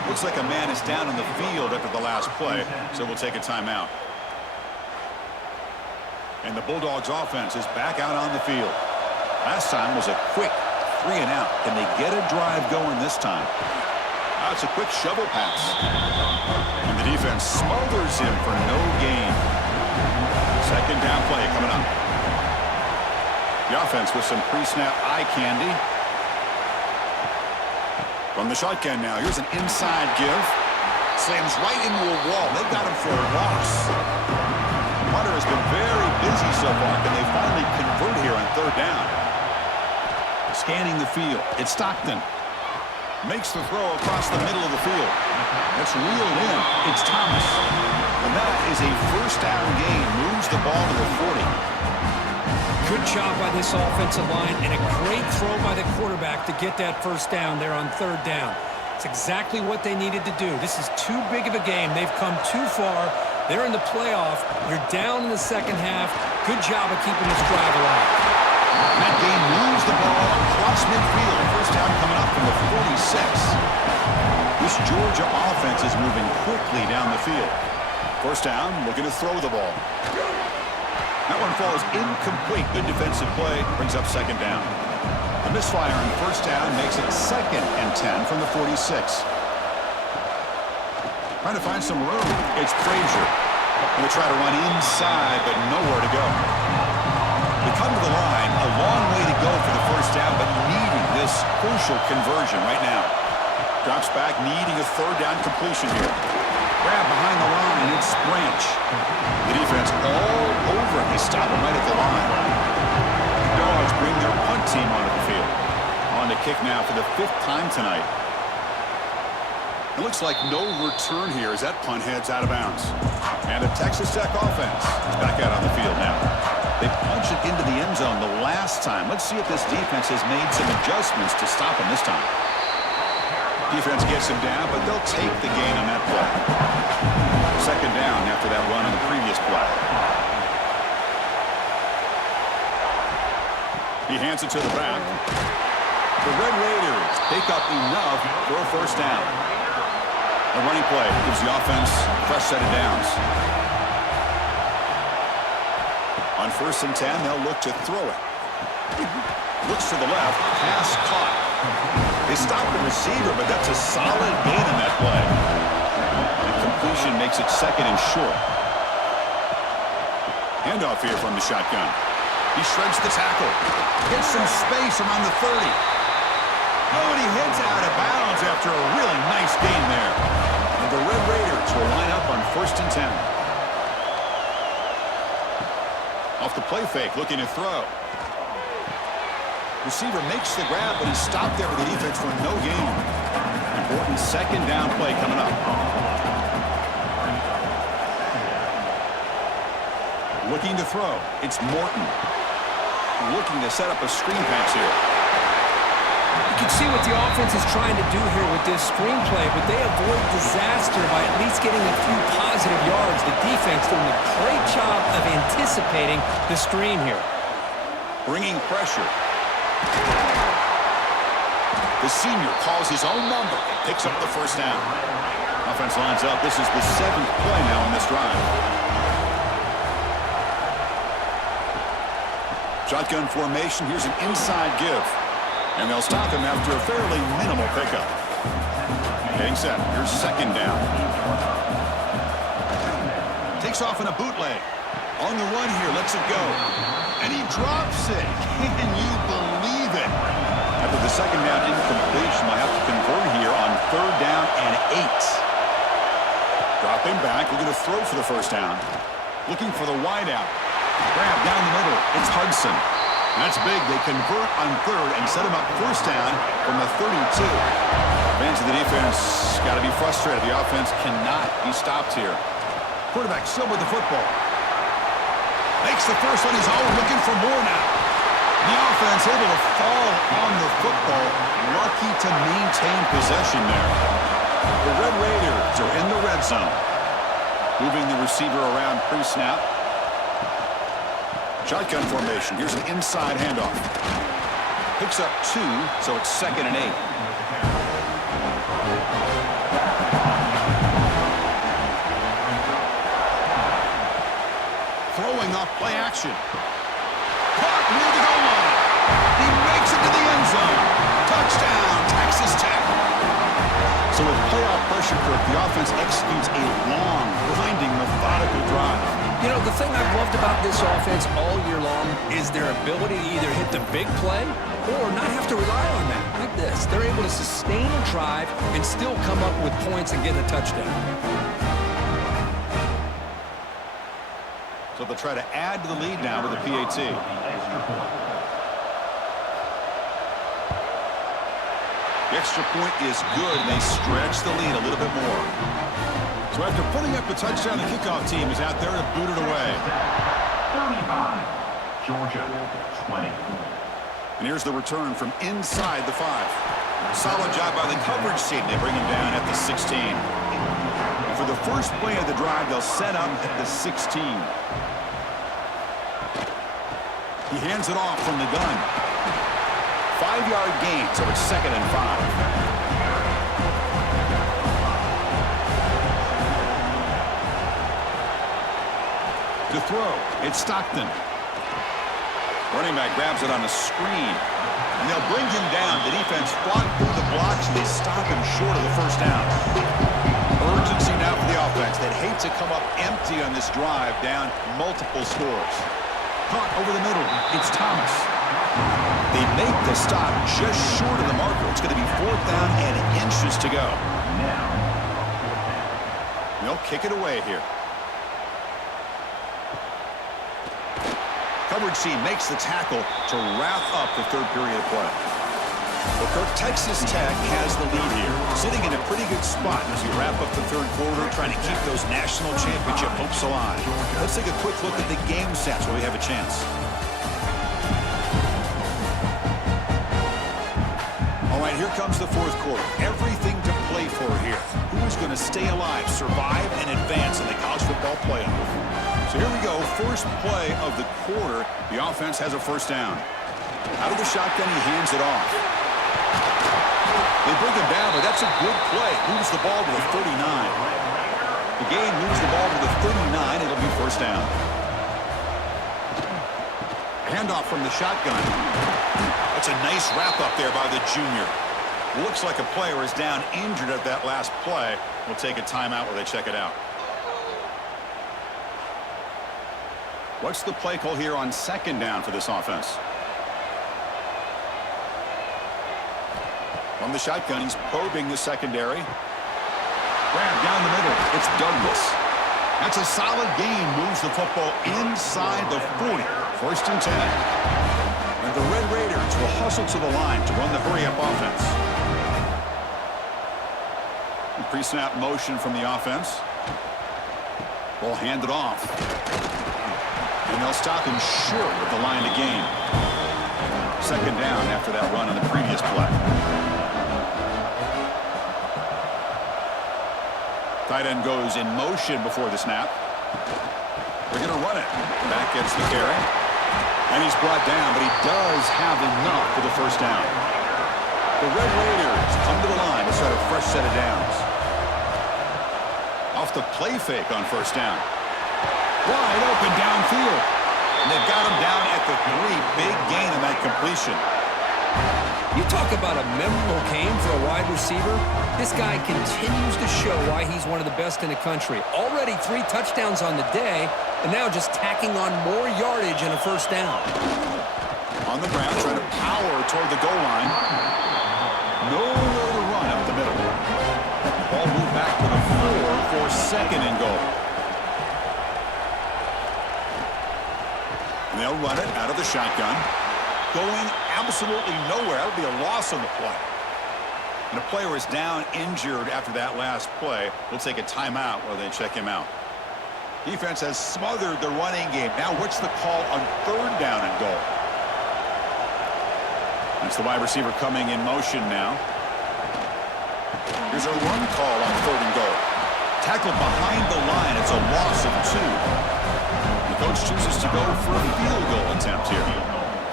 Looks like a man is down on the field after the last play, so we'll take a timeout. And the Bulldogs offense is back out on the field. Last time was a quick 3 and out. Can they get a drive going this time? Now it's a quick shovel pass. And the defense smothers him for no gain. Second down play coming up. The offense with some pre-snap eye candy. From the shotgun now, here's an inside give. Slams right into a wall. They've got him for a loss. Hunter has been very busy so far. Can they finally convert here on third down? Scanning the field. It's Stockton. Makes the throw across the middle of the field. That's reeled in. It's Thomas. And that is a first down gain. Moves the ball to the 40. Good job by this offensive line and a great throw by the quarterback to get that first down there on third down. It's exactly what they needed to do. This is too big of a game. They've come too far. They're in the playoff. You're down in the second half. Good job of keeping this drive alive. That game moves the ball across midfield. First down coming up from the 46. This Georgia offense is moving quickly down the field. First down, looking to throw the ball. That one falls incomplete. Good defensive play. Brings up second down. A misfire on first down makes it 2nd and 10 from the 46. Trying to find some room. It's Frazier. Going to try to run inside, but nowhere to go. They come to the line. A long way to go for the first down, but needing this crucial conversion right now. Drops back, needing a third down completion here. Grab behind the line. It's Branch. The defense all over him. They stop him right at the line. Dogs bring their punt team onto the field. On to kick now for the 5th time tonight. It looks like no return here as that punt heads out of bounds. And the Texas Tech offense is back out on the field now. They punched it into the end zone the last time. Let's see if this defense has made some adjustments to stop him this time. Defense gets him down, but they'll take the gain on that play. Second down after that run on the previous play. He hands it to the back. The Red Raiders pick up enough for a first down. A running play gives the offense a fresh set of downs. On 1st and 10, they'll look to throw it. Looks to the left, pass caught. They stop the receiver, but that's a solid gain on that play. The completion makes it 2nd and short. Handoff here from the shotgun. He shreds the tackle. Gets some space around the 30. Oh, and he heads out of bounds after a really nice gain there. And the Red Raiders will line up on 1st and 10. Off the play fake, looking to throw. Receiver makes the grab, but he's stopped there with the defense for no gain. Important second down play coming up. Looking to throw. It's Morton. Looking to set up a screen pass here. You can see what the offense is trying to do here with this screen play, but they avoid disaster by at least getting a few positive yards. The defense doing a great job of anticipating the screen here. Bringing pressure. The senior calls his own number and picks up the first down. Offense lines up. This is the 7th play now on this drive. Shotgun formation. Here's an inside give. And they'll stop him after a fairly minimal pickup. Getting set. Here's second down. Takes off in a bootleg. On the run here, lets it go. And he drops it. Can you believe it? After the second down incompletion, I have to convert here on 3rd down and 8. Dropping back, looking to throw for the first down. Looking for the wideout. Grab down the middle. It's Hudson. That's big. They convert on 3rd and set him up first down from the 32. Fans of the defense got to be frustrated. The offense cannot be stopped here. Quarterback still with the football. Makes the first on his own, looking for more now. The offense able to fall on the football. Lucky to maintain possession there. The Red Raiders are in the red zone. Moving the receiver around pre-snap. Shotgun formation. Here's an inside handoff. Picks up 2, so it's 2nd and 8. Throwing off play action. Caught near the goal line. He makes it to the end zone. Touchdown, Texas Tech. So with playoff pressure curve, the offense executes a long, grinding, methodical drive. You know, the thing I've loved about this offense all year long is their ability to either hit the big play or not have to rely on that. Like this. They're able to sustain a drive and still come up with points and get a touchdown. So they'll try to add to the lead now with the PAT. The extra point is good, and they stretch the lead a little bit more. So after putting up a touchdown, the kickoff team is out there to boot it away. 35, Georgia, 20. And here's the return from inside the 5. Solid job by the coverage team. They bring him down at the 16. And for the first play of the drive, they'll set up at the 16. He hands it off from the gun. 5-yard gain, so it's 2nd and 5. To throw, it's Stockton. Running back grabs it on a screen. And they'll bring him down. The defense fought through the blocks, and they stop him short of the first down. Urgency now for the offense. They'd hate to come up empty on this drive, down multiple scores. Caught over the middle. It's Thomas. They make the stop just short of the marker. It's going to be 4th down and inches to go. They'll kick it away here. Coverage team makes the tackle to wrap up the 3rd period of play. Well, Kirk, Texas Tech has the lead here, sitting in a pretty good spot as we wrap up the 3rd quarter, trying to keep those national championship hopes alive. Let's take a quick look at the game stats where we have a chance. All right, here comes the 4th quarter. Everything to play for here. Who is going to stay alive, survive, and advance in the college football playoff? So here we go, first play of the quarter. The offense has a first down. Out of the shotgun, he hands it off. They bring him down, but that's a good play. Moves the ball to the 39. The game moves the ball to the 39. It'll be first down. Handoff from the shotgun. That's a nice wrap-up there by the junior. Looks like a player is down injured at that last play. We'll take a timeout where they check it out. What's the play call here on 2nd down for this offense? From the shotgun, he's probing the secondary. Grab down the middle. It's Douglas. That's a solid gain. Moves the football inside the 40. 1st and 10. And the Red Raiders will hustle to the line to run the hurry-up offense. Pre-snap motion from the offense. Ball handed off. And they'll stop him short at the line of gain. 2nd down after that run on the previous play. Tight end goes in motion before the snap. They're going to run it. Back gets the carry. And he's brought down, but he does have enough for the first down. The Red Raiders come to the line to start a fresh set of downs. Off the play fake on first down. Wide open downfield. And they've got him down at the 3. Big gain on that completion. You talk about a memorable game for a wide receiver. This guy continues to show why he's one of the best in the country. Already 3 touchdowns on the day, and now just tacking on more yardage and a first down. On the ground, trying to power toward the goal line. Nowhere to run up the middle. Ball moved back to the 4 for second and goal. And they'll run it out of the shotgun. Going absolutely nowhere. That would be a loss on the play. And the player is down injured after that last play. We'll take a timeout while they check him out. Defense has smothered the running game. Now what's the call on third down and goal? That's the wide receiver coming in motion now. Here's a run call on third and goal. Tackled behind the line. It's a loss of 2. The coach chooses to go for a field goal attempt here.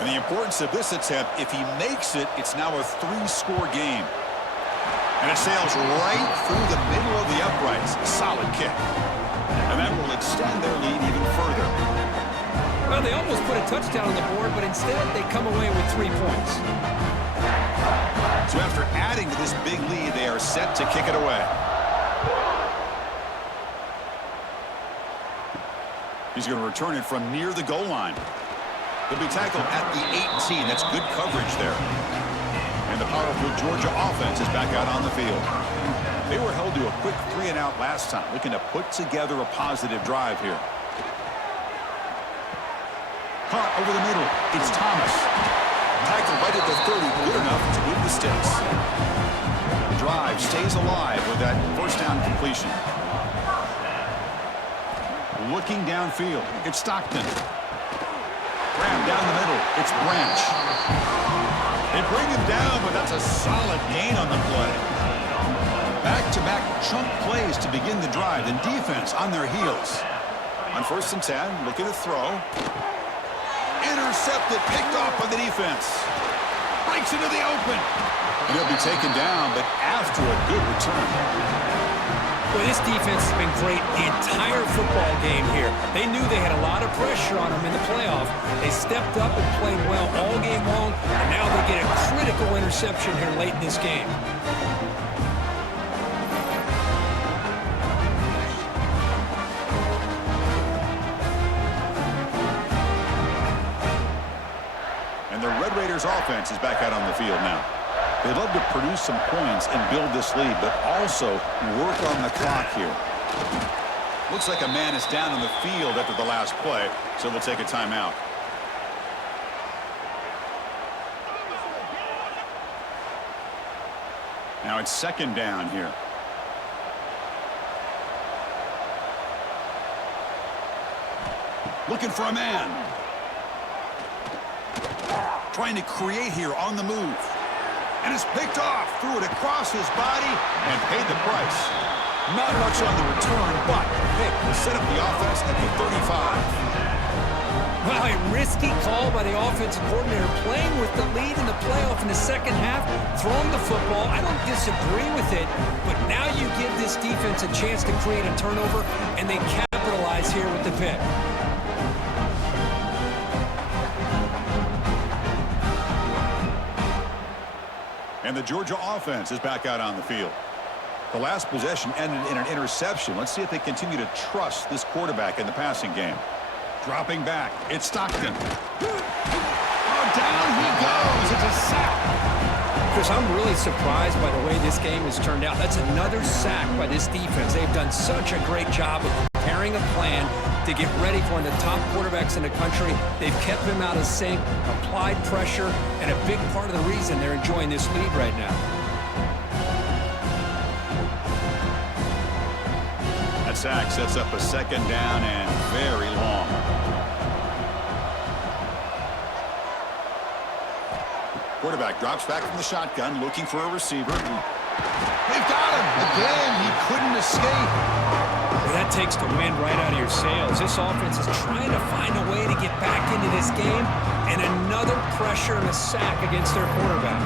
And the importance of this attempt, if he makes it, it's now a 3-score game. And it sails right through the middle of the uprights. A solid kick. And that will extend their lead even further. Well, they almost put a touchdown on the board, but instead they come away with 3 points. So after adding to this big lead, they are set to kick it away. He's going to return it from near the goal line. He'll be tackled at the 18. That's good coverage there. And the powerful Georgia offense is back out on the field. They were held to a quick 3-and-out last time, looking to put together a positive drive here. Caught over the middle. It's Thomas. Tackled right at the 30. Good enough to move the sticks. The drive stays alive with that first down completion. Looking downfield. It's Stockton. Graham down the middle. It's Branch. They bring him down, but that's a solid gain on the play. Back-to-back chunk plays to begin the drive. The defense on their heels. On 1st and 10, looking to throw. Intercepted, picked off by the defense. Breaks into the open. And he'll be taken down, but after a good return. Well, this defense has been great the entire football game here. They knew they had a lot of pressure on them in the playoff. They stepped up and played well all game long, and now they get a critical interception here late in this game. And the Red Raiders offense is back out on the field now. They'd love to produce some points and build this lead, but also work on the clock here. Looks like a man is down on the field after the last play, so we'll take a timeout. Now it's 2nd down here. Looking for a man. Trying to create here on the move. And it's picked off, threw it across his body, and paid the price. Not much on the return, but the pick will set up the offense at the 35. Well, a risky call by the offensive coordinator, playing with the lead in the playoff in the second half, throwing the football. I don't disagree with it, but now you give this defense a chance to create a turnover, and they capitalize here with the pick. And the Georgia offense is back out on the field. The last possession ended in an interception. Let's see if they continue to trust this quarterback in the passing game. Dropping back. It's Stockton. Oh, down he goes. It's a sack. Chris, I'm really surprised by the way this game has turned out. That's another sack by this defense. They've done such a great job of preparing a plan to get ready for one of the top quarterbacks in the country. They've kept him out of sync, applied pressure, and a big part of the reason they're enjoying this lead right now. That sack sets up a 2nd down and very long. Quarterback drops back from the shotgun, looking for a receiver. They've got him. Again, he couldn't escape. Well, that takes the wind right out of your sails. This offense is trying to find a way to get back into this game, and another pressure and a sack against their quarterback.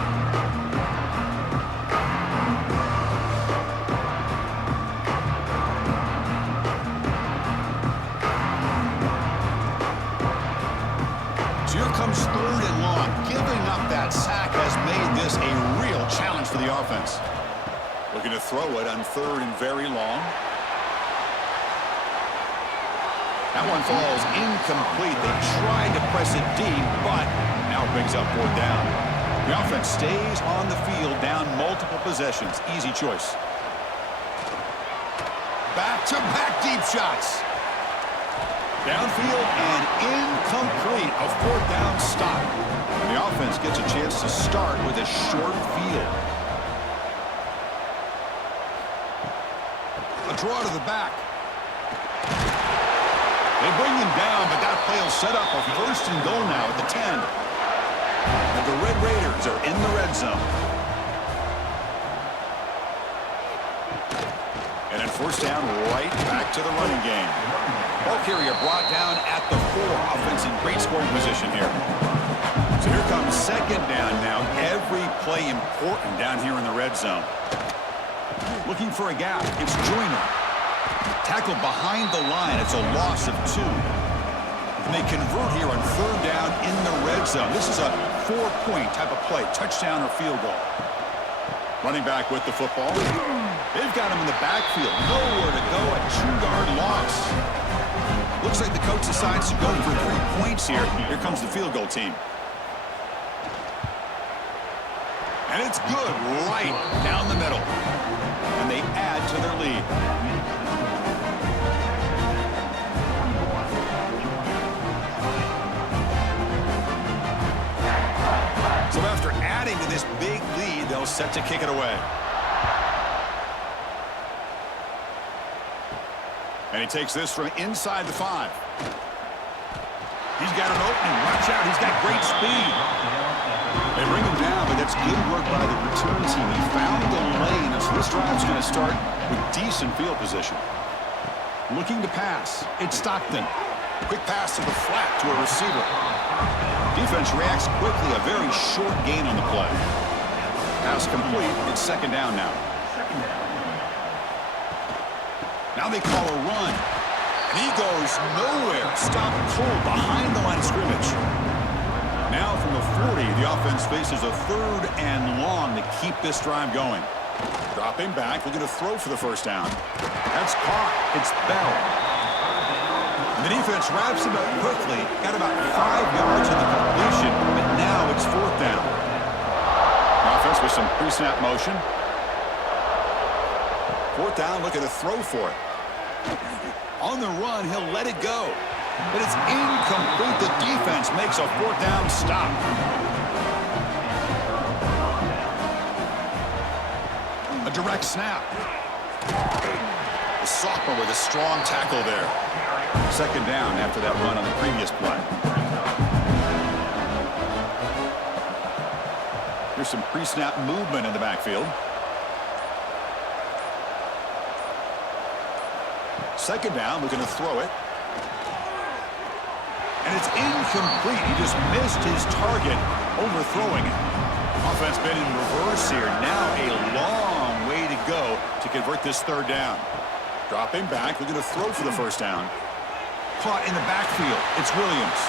So here comes 3rd and long. Giving up that sack has Looking to throw it on 3rd and very long. That one falls incomplete. They tried to press it deep, but now it brings up 4th down. The offense stays on the field, down multiple possessions. Easy choice. Back-to-back deep shots. Downfield and incomplete. A 4th down stop. And the offense gets a chance to start with a short field. A draw to the back. They bring him down, but that play will set up a 1st and goal now at the 10. And the Red Raiders are in the red zone. And then 1st down, right back to the running game. Ball carrier brought down at the 4. Offense in great scoring position here. So here comes 2nd down now. Every play important down here in the red zone. Looking for a gap. It's Joyner. Tackled behind the line. It's a loss of 2. And they convert here on 3rd down in the red zone. This is a 4-point type of play. Touchdown or field goal. Running back with the football. They've got him in the backfield. Nowhere to go. A 2-yard loss. Looks like the coach decides to go for 3 points here. Here comes the field goal team. And it's good right down the middle. And they add to their lead. So after adding to this big lead, they'll set to kick it away. And he takes this from inside the 5. He's got an opening. Watch out. He's got great speed. They bring him down, but that's good work by the return team. He found the lane, and so this drive's going to start with decent field position. Looking to pass. It's Stockton. Quick pass to the flat to a receiver. Defense reacts quickly. A very short gain on the play. Pass complete. It's 2nd down now. Now they call a run. And he goes nowhere. Stopped cold behind the line of scrimmage. Now from the 40, the offense faces a 3rd and long to keep this drive going. Dropping back, looking to throw for the 1st down. That's caught. It's Bell. And the defense wraps him up quickly. Got about 5 yards in the completion, but now it's 4th down. The offense with some pre-snap motion. 4th down, looking to throw for it. On the run, he'll let it go. But it's incomplete. The defense makes a 4th down stop. A direct snap. The sophomore with a strong tackle there. 2nd down after that run on the previous play. Here's some pre-snap movement in the backfield. 2nd down, looking to throw it. And it's incomplete. He just missed his target, overthrowing it. Offense been in reverse here. Now a long way to go to convert this 3rd down. Dropping back, looking to throw for the 1st down. Caught in the backfield. It's Williams.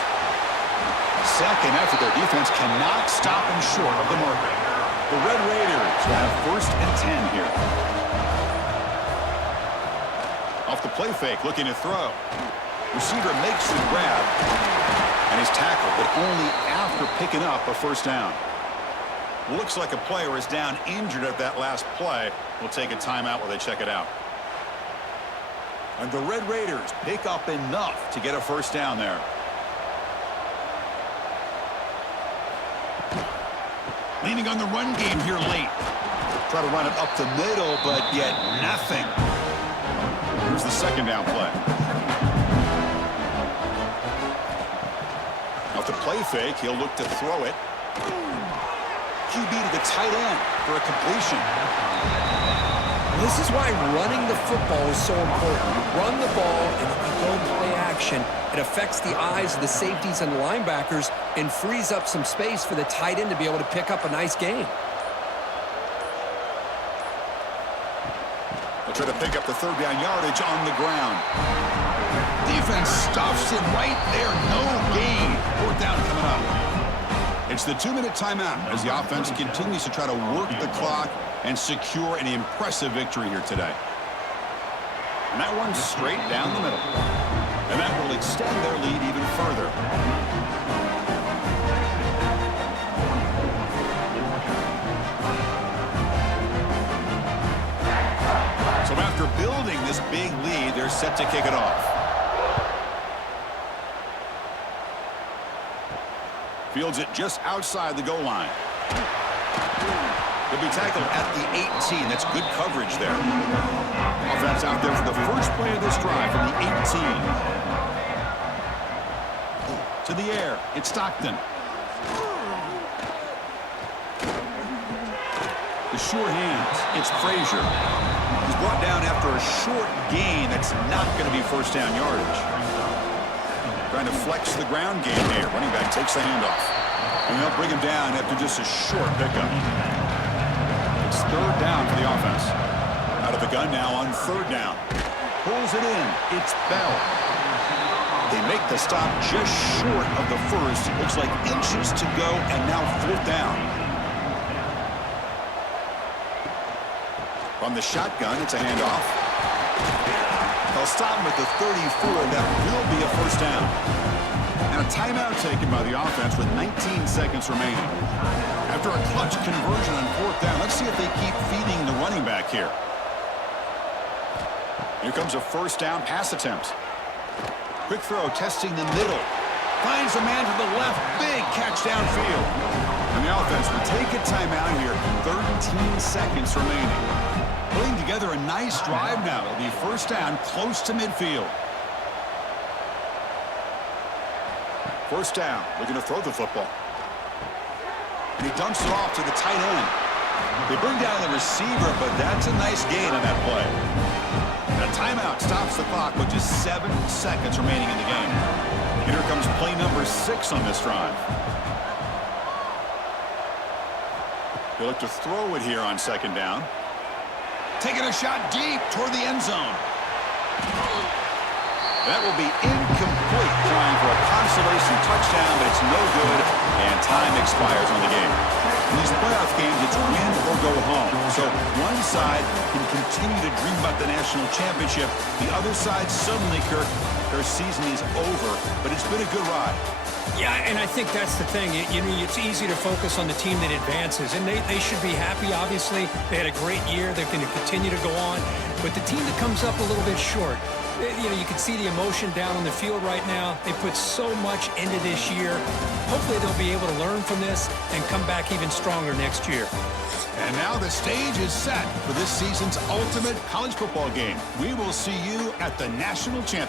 2nd effort. Their defense cannot stop him short of the marker. The Red Raiders will have 1st and 10 here. Off the play fake, looking to throw. Receiver makes the grab, and he's tackled, but only after picking up a 1st down. Looks like a player is down injured at that last play. We'll take a timeout while they check it out. And the Red Raiders pick up enough to get a 1st down there. Leaning on the run game here late. Try to run it up the middle, but yet nothing. Here's the 2nd down play. Off the play fake, he'll look to throw it. QB to the tight end for a completion. This is why running the football is so important. You run the ball and then you go play action. It affects the eyes of the safeties and the linebackers and frees up some space for the tight end to be able to pick up a nice gain. They'll try to pick up the 3rd down yardage on the ground. Defense stuffs him right there. No gain. 4th down coming up. It's the 2-minute timeout as the offense continues to try to work the clock and secure an impressive victory here today. And that one's straight down the middle. And that will extend their lead even further. So after building this big lead, they're set to kick it off. Fields it just outside the goal line. He'll be tackled at the 18. That's good coverage there. Offense out there for the first play of this drive from the 18. To the air. It's Stockton. The sure hands. It's Frazier. He's brought down after a short gain. That's not going to be first down yardage. Trying to flex the ground game here. Running back takes the handoff. And they'll bring him down after just a short pickup. It's third down for the offense. Out of the gun now on third down. Pulls it in. It's Bell. They make the stop just short of the first. It looks like inches to go, and now fourth down. From the shotgun, it's a handoff. They'll stop him at the 34. That will be a first down. And a timeout taken by the offense with 19 seconds remaining. After a clutch conversion on fourth down, let's see if they keep feeding the running back here. Here comes a first down pass attempt. Quick throw, testing the middle. Finds a man to the left. Big catch downfield. And the offense will take a timeout here. 13 seconds remaining. Putting together a nice drive now. It'll be first down close to midfield. First down, looking to throw the football. And he dumps it off to the tight end. They bring down the receiver, but that's a nice gain on that play. And a timeout stops the clock with just 7 seconds remaining in the game. And here comes play number 6 on this drive. They look to throw it here on second down. Taking a shot deep toward the end zone. That will be incomplete, trying for a consolation touchdown, but it's no good, and time expires on the game. In these playoff games, it's win or go home. So one side can continue to dream about the national championship. The other side suddenly, Kirk, their season is over, but it's been a good ride. Yeah, and I think that's the thing. You know, it's easy to focus on the team that advances, and they should be happy, obviously. They had a great year. They're going to continue to go on. But the team that comes up a little bit short, you know, you can see the emotion down on the field right now. They put so much into this year. Hopefully they'll be able to learn from this and come back even stronger next year. And now the stage is set for this season's ultimate college football game. We will see you at the national championship.